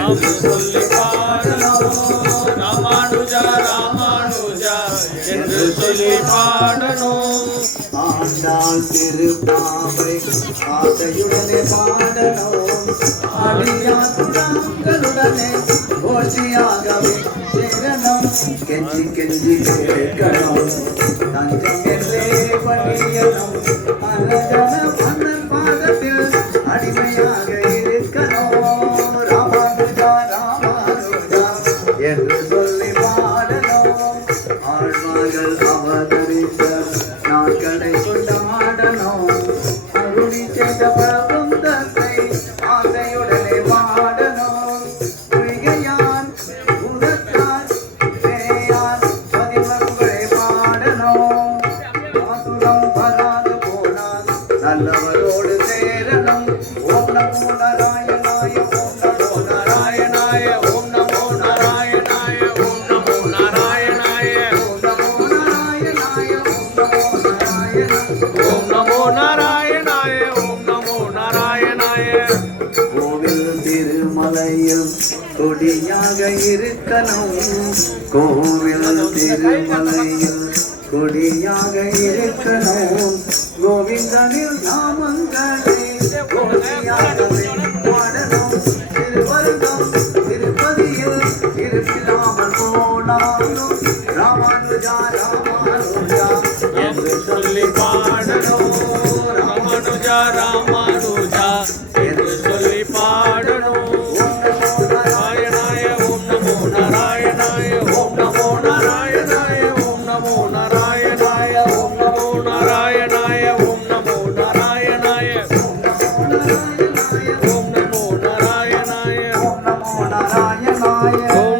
என்று சொல்லி பாடணும். ராமானுஜா ராமானுஜா என்று சொல்லி பாடணும். ஆண்டாள் திருப்பாவை ஆசையுடனே பாடணும். அடியார்களுடனே கோஷியாகவே சேரணும். கெஞ்சி கெஞ்சி கேட்கணும். தஞ்சம் என்றே பணியணும். மனஜன மன்னன் பாதத்தில் அடிமையாக இருக்கணும். ராமானுஜா ராமானுஜா என்று சொல்லி பாடணும். ஆழ்வார்கள் அவதரித்த நாட்களை கொண்டாடணும். அருளி செய்த பிரபந்தத்தை ஆசையுடனே பாடணும். பொய்கையான் பூதத்தான் பேயான் பதிமங்களை பாடணும். ஆசுரம் வராது போனால் நல்லவரோடு சேரணும். ஓம் நமோ நாராயணாய ஓம் நமோ நாராயணாய ஓம் நமோ நாராயணாய ஓம் நமோ நாராயணாய ஓம் நமோ நாராயணாய ஓம் நமோ நாராயணாய ஓம் நமோ நாராயணாய ஓம் நமோ நாராயணாய. கோவில் திருமலையில் கொடியாக இருக்கணும். கோவில் திருமலையில் கொடியாக இருக்கணும். கோவிந்தனில் நாமங்களே கோடியாகவே பாடணும். திருவருந்தம் திருப்பதியில் இருப்பில்லாமல் போனாலும் ராமானுஜா ராமானுஜா என்று சொல்லி பாடணும். ராமானுஜா ராமானுஜா என்று சொல்லி பாடணும். நாராயணாய ஓம் நமோ நாராயணாய ஓம் நமோ நாராயணாய ஓம் நமோ நாராயணாய ஓம் நமோ நாராயணாய ஓம் நமோ நாராயணாய ஓம் நமோ நாராயணாய ஓம் நமோ நாராயணாய ஓம்